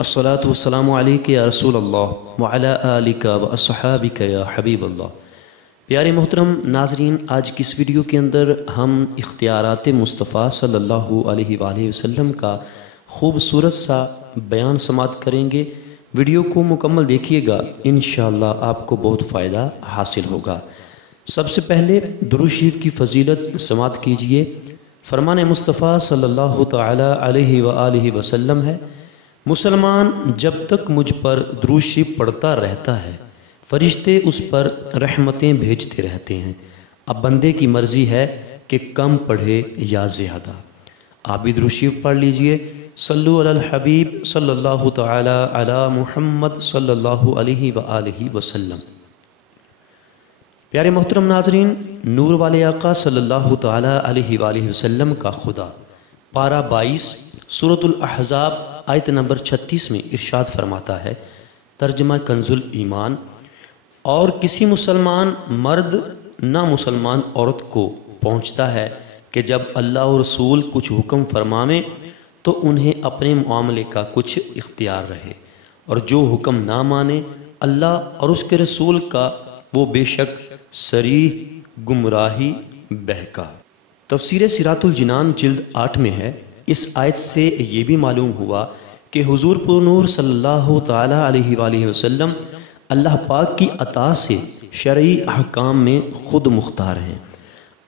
الصلاة والسلام علیک یا رسول اللہ وعلی آلک و اصحابک یا حبیب اللہ۔ پیارے محترم ناظرین، آج کی اس ویڈیو کے اندر ہم اختیارات مصطفیٰ صلی اللہ علیہ وآلہ وسلم کا خوبصورت سا بیان سماعت کریں گے۔ ویڈیو کو مکمل دیکھیے گا، انشاءاللہ آپ کو بہت فائدہ حاصل ہوگا۔ سب سے پہلے درود شریف کی فضیلت سماعت کیجئے۔ فرمان مصطفیٰ صلی اللہ تعالی علیہ وآلہ وسلم ہے، مسلمان جب تک مجھ پر درود شریف پڑھتا رہتا ہے فرشتے اس پر رحمتیں بھیجتے رہتے ہیں۔ اب بندے کی مرضی ہے کہ کم پڑھے یا زیادہ۔ آپ بھی درود شریف پڑھ لیجئے۔ صلو علی الحبیب صلی اللہ تعالی علی محمد صلی اللہ علیہ وآلہ وسلم۔ پیارے محترم ناظرین، نور والے آقا صلی اللہ تعالی علیہ وآلہ وسلم کا خدا پارہ 22 سورۃ الاحزاب آیت نمبر 36 میں ارشاد فرماتا ہے، ترجمہ کنز الایمان، اور کسی مسلمان مرد نہ مسلمان عورت کو پہنچتا ہے کہ جب اللہ اور رسول کچھ حکم فرمائیں تو انہیں اپنے معاملے کا کچھ اختیار رہے، اور جو حکم نہ مانے اللہ اور اس کے رسول کا وہ بے شک صریح گمراہی بہکا۔ تفسیر صراط الجنان جلد 8 میں ہے۔ اس آیت سے یہ بھی معلوم ہوا کہ حضور پر نور صلی اللہ تعالی علیہ وآلہ وسلم اللہ پاک کی عطا سے شرعی احکام میں خود مختار ہیں۔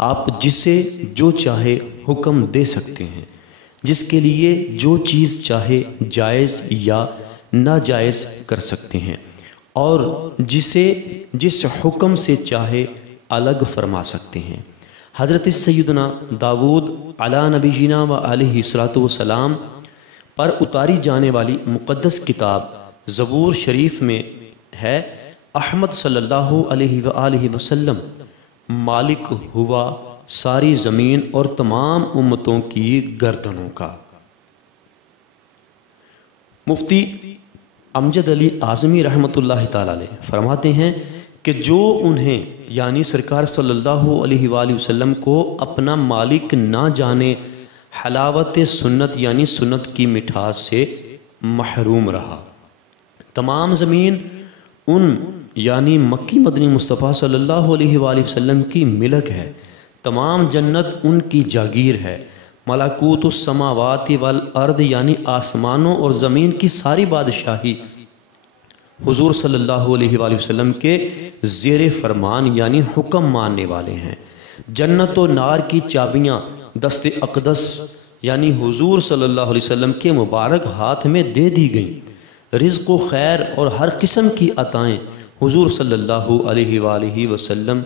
آپ جسے جو چاہے حکم دے سکتے ہیں، جس کے لیے جو چیز چاہے جائز یا ناجائز کر سکتے ہیں، اور جسے جس حکم سے چاہے الگ فرما سکتے ہیں۔ حضرت سیدنا داود علی نبینا و علیہ الصلوۃ والسلام پر اتاری جانے والی مقدس کتاب زبور شریف میں ہے، احمد صلی اللہ علیہ وآلہ وسلم مالک ہوا ساری زمین اور تمام امتوں کی گردنوں کا۔ مفتی امجد علی اعظمی رحمۃ اللہ تعالی علیہ فرماتے ہیں کہ جو انہیں یعنی سرکار صلی اللہ علیہ وآلہ وسلم کو اپنا مالک نہ جانے حلاوت سنت یعنی سنت کی مٹھاس سے محروم رہا۔ تمام زمین ان یعنی مکی مدنی مصطفیٰ صلی اللہ علیہ وآلہ وسلم کی ملک ہے، تمام جنت ان کی جاگیر ہے۔ ملکوت السماوات والارض یعنی آسمانوں اور زمین کی ساری بادشاہی حضور صلی اللہ علیہ وآلہ وسلم کے زیر فرمان یعنی حکم ماننے والے ہیں۔ جنت و نار کی چابیاں دست اقدس یعنی حضور صلی اللہ علیہ وسلم کے مبارک ہاتھ میں دے دی گئیں۔ رزق و خیر اور ہر قسم کی عطائیں حضور صلی اللہ علیہ وآلہ وسلم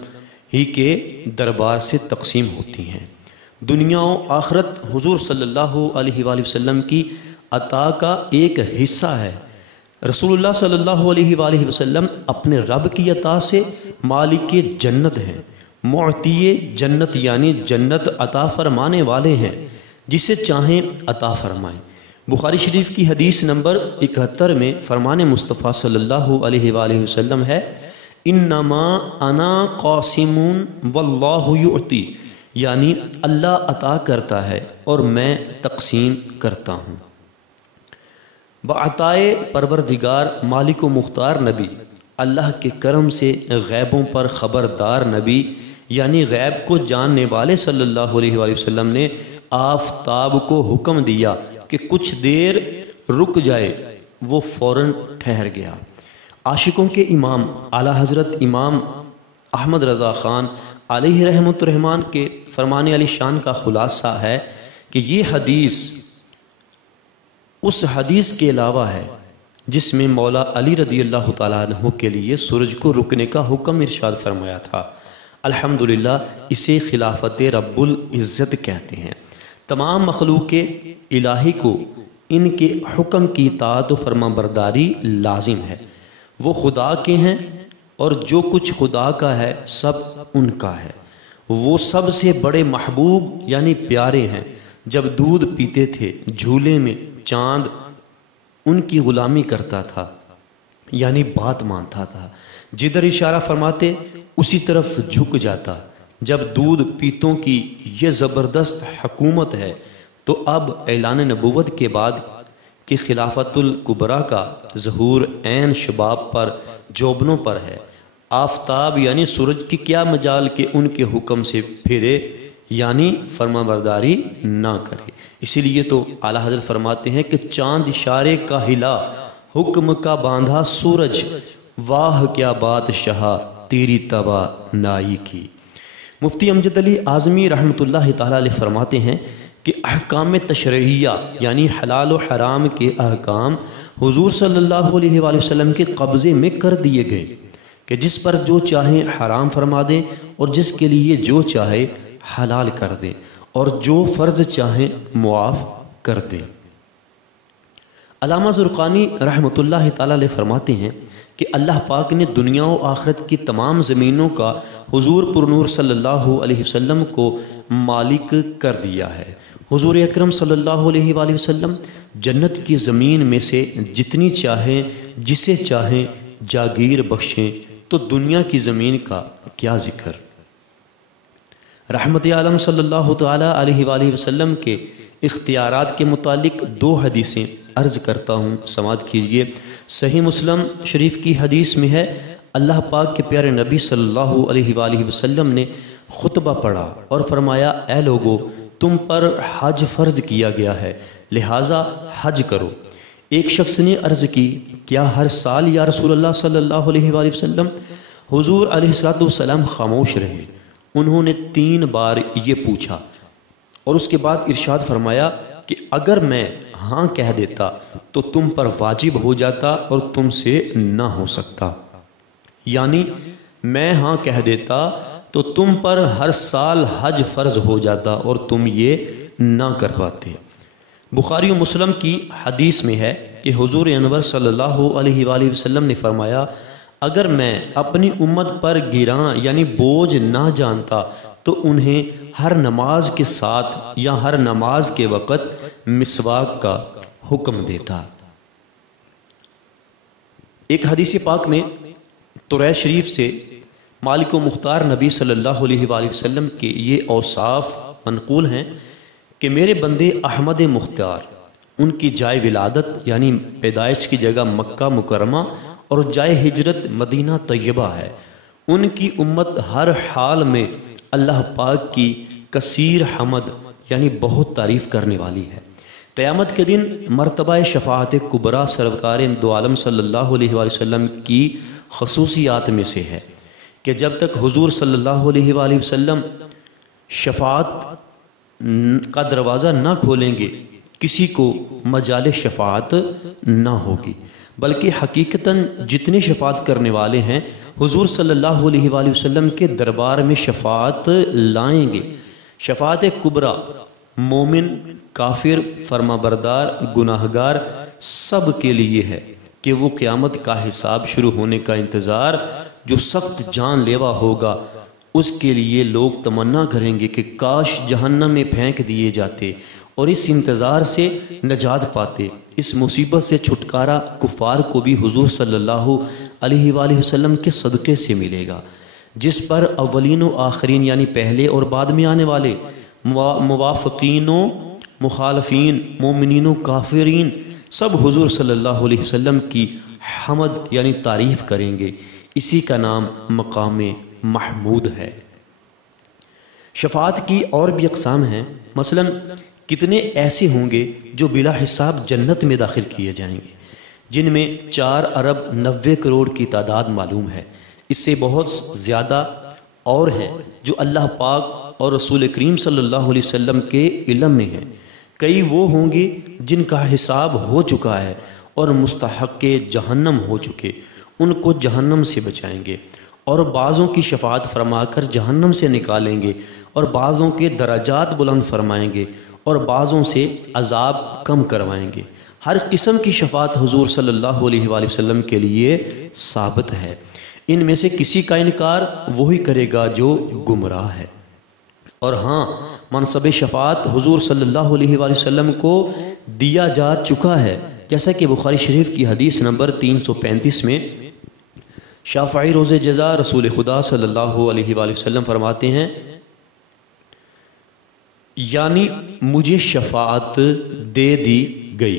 ہی کے دربار سے تقسیم ہوتی ہیں۔ دنیا و آخرت حضور صلی اللہ علیہ وآلہ وسلم کی عطا کا ایک حصہ ہے۔ رسول اللہ صلی اللہ علیہ وآلہ وسلم اپنے رب کی عطا سے مالک جنت ہیں، معطی جنت یعنی جنت عطا فرمانے والے ہیں، جسے چاہیں عطا فرمائیں۔ بخاری شریف کی حدیث نمبر 71 میں فرمان مصطفیٰ صلی اللہ علیہ وآلہ وسلم ہے، انما انا قاسم واللہ یعطی، یعنی اللہ عطا کرتا ہے اور میں تقسیم کرتا ہوں۔ بعطائے پروردگار مالک و مختار نبی، اللہ کے کرم سے غیبوں پر خبردار نبی یعنی غیب کو جاننے والے صلی اللہ علیہ وآلہ وسلم نے آفتاب کو حکم دیا کہ کچھ دیر رک جائے، وہ فوراً ٹھہر گیا۔ عاشقوں کے امام اعلیٰ حضرت امام احمد رضا خان علیہ رحمۃ الرحمن کے فرمان علی شان کا خلاصہ ہے کہ یہ حدیث اس حدیث کے علاوہ ہے جس میں مولا علی رضی اللہ تعالیٰ عنہ کے لیے سورج کو رکنے کا حکم ارشاد فرمایا تھا۔ الحمدللہ اسے خلافت رب العزت کہتے ہیں۔ تمام مخلوق الہی کو ان کے حکم کی اطاعت و فرما برداری لازم ہے۔ وہ خدا کے ہیں اور جو کچھ خدا کا ہے سب ان کا ہے۔ وہ سب سے بڑے محبوب یعنی پیارے ہیں۔ جب دودھ پیتے تھے جھولے میں چاند ان کی غلامی کرتا تھا یعنی بات مانتا تھا، جدھر اشارہ فرماتے اسی طرف جھک جاتا۔ جب دودھ پیتوں کی یہ زبردست حکومت ہے تو اب اعلان نبوت کے بعد کہ خلافت الکبریٰ کا ظہور عین شباب پر جوبنوں پر ہے، آفتاب یعنی سورج کی کیا مجال کہ ان کے حکم سے پھرے یعنی فرما برداری نہ کرے۔ اسی لیے تو اعلیٰ حضرت فرماتے ہیں کہ چاند اشارے کا ہلا، حکم کا باندھا سورج، واہ کیا بات شاہ تیری توانائی کی۔ مفتی امجد علی اعظمی رحمۃ اللہ تعالیٰ علیہ فرماتے ہیں کہ احکام تشریعیہ یعنی حلال و حرام کے احکام حضور صلی اللہ علیہ وآلہ وسلم کے قبضے میں کر دیے گئے کہ جس پر جو چاہے حرام فرما دیں اور جس کے لیے جو چاہے حلال کر دیں اور جو فرض چاہیں معاف کر دیں۔ علامہ زرقانی رحمۃ اللہ تعالیٰ علیہ فرماتے ہیں کہ اللہ پاک نے دنیا و آخرت کی تمام زمینوں کا حضور پر نور صلی اللہ علیہ وسلم کو مالک کر دیا ہے۔ حضور اکرم صلی اللہ علیہ وآلہ وسلم جنت کی زمین میں سے جتنی چاہیں جسے چاہیں جاگیر بخشیں، تو دنیا کی زمین کا کیا ذکر۔ رحمت عالم صلی اللہ تعالیٰ علیہ وآلہ وسلم کے اختیارات کے متعلق 2 حدیثیں عرض کرتا ہوں، سماعت کیجئے۔ صحیح مسلم شریف کی حدیث میں ہے، اللہ پاک کے پیارے نبی صلی اللہ علیہ وآلہ وسلم نے خطبہ پڑھا اور فرمایا، اے لوگو، تم پر حج فرض کیا گیا ہے، لہٰذا حج کرو۔ ایک شخص نے عرض کی، کیا ہر سال یا رسول اللہ صلی اللہ علیہ وآلہ وسلم؟ حضور علیہ السلام خاموش رہے۔ انہوں نے 3 بار یہ پوچھا اور اس کے بعد ارشاد فرمایا کہ اگر میں ہاں کہہ دیتا تو تم پر واجب ہو جاتا اور تم سے نہ ہو سکتا، یعنی میں ہاں کہہ دیتا تو تم پر ہر سال حج فرض ہو جاتا اور تم یہ نہ کر پاتے۔ بخاری و مسلم کی حدیث میں ہے کہ حضور انور صلی اللہ علیہ وآلہ وسلم نے فرمایا، اگر میں اپنی امت پر گراں یعنی بوجھ نہ جانتا تو انہیں ہر نماز کے ساتھ یا ہر نماز کے وقت مسواک کا حکم دیتا۔ ایک حدیث پاک میں تریث شریف سے مالک و مختار نبی صلی اللہ علیہ وآلہ وسلم کے یہ اوصاف منقول ہیں کہ میرے بندے احمد مختار، ان کی جائے ولادت یعنی پیدائش کی جگہ مکہ مکرمہ اور جائے ہجرت مدینہ طیبہ ہے۔ ان کی امت ہر حال میں اللہ پاک کی کثیر حمد یعنی بہت تعریف کرنے والی ہے۔ قیامت کے دن مرتبہ شفاعت کبریٰ سرکار دو عالم صلی اللہ علیہ وآلہ وسلم کی خصوصیات میں سے ہے کہ جب تک حضور صلی اللہ علیہ وآلہ وسلم شفاعت کا دروازہ نہ کھولیں گے، کسی کو مجال شفاعت نہ ہوگی، بلکہ حقیقتاً جتنے شفاعت کرنے والے ہیں حضور صلی اللہ علیہ وآلہ وسلم کے دربار میں شفاعت لائیں گے۔ شفاعت کبریٰ مومن، کافر، فرما بردار، گناہگار سب کے لیے ہے کہ وہ قیامت کا حساب شروع ہونے کا انتظار جو سخت جان لیوا ہوگا، اس کے لیے لوگ تمنا کریں گے کہ کاش جہنم میں پھینک دیے جاتے اور اس انتظار سے نجات پاتے۔ اس مصیبت سے چھٹکارا کفار کو بھی حضور صلی اللہ علیہ وآلہ وسلم کے صدقے سے ملے گا، جس پر اولین و آخرین یعنی پہلے اور بعد میں آنے والے موافقین و مخالفین، مومنین و کافرین سب حضور صلی اللہ علیہ وسلم کی حمد یعنی تعریف کریں گے۔ اسی کا نام مقام محمود ہے۔ شفاعت کی اور بھی اقسام ہیں، مثلا کتنے ایسے ہوں گے جو بلا حساب جنت میں داخل کیے جائیں گے، جن میں 4 ارب 90 کروڑ کی تعداد معلوم ہے۔ اس سے بہت زیادہ اور ہیں جو اللہ پاک اور رسول کریم صلی اللہ علیہ وسلم کے علم میں ہیں۔ کئی وہ ہوں گے جن کا حساب ہو چکا ہے اور مستحق جہنم ہو چکے، ان کو جہنم سے بچائیں گے، اور بعضوں کی شفاعت فرما کر جہنم سے نکالیں گے، اور بعضوں کے درجات بلند فرمائیں گے، اور بعضوں سے عذاب کم کروائیں گے۔ ہر قسم کی شفاعت حضور صلی اللہ علیہ وآلہ وسلم کے لیے ثابت ہے۔ ان میں سے کسی کا انکار وہی کرے گا جو گمراہ ہے۔ اور ہاں، منصب شفاعت حضور صلی اللہ علیہ وآلہ وسلم کو دیا جا چکا ہے، جیسا کہ بخاری شریف کی حدیث نمبر 335 میں شافعی روز جزا رسول خدا صلی اللہ علیہ وآلہ وسلم فرماتے ہیں، یعنی مجھے شفاعت دے دی گئی،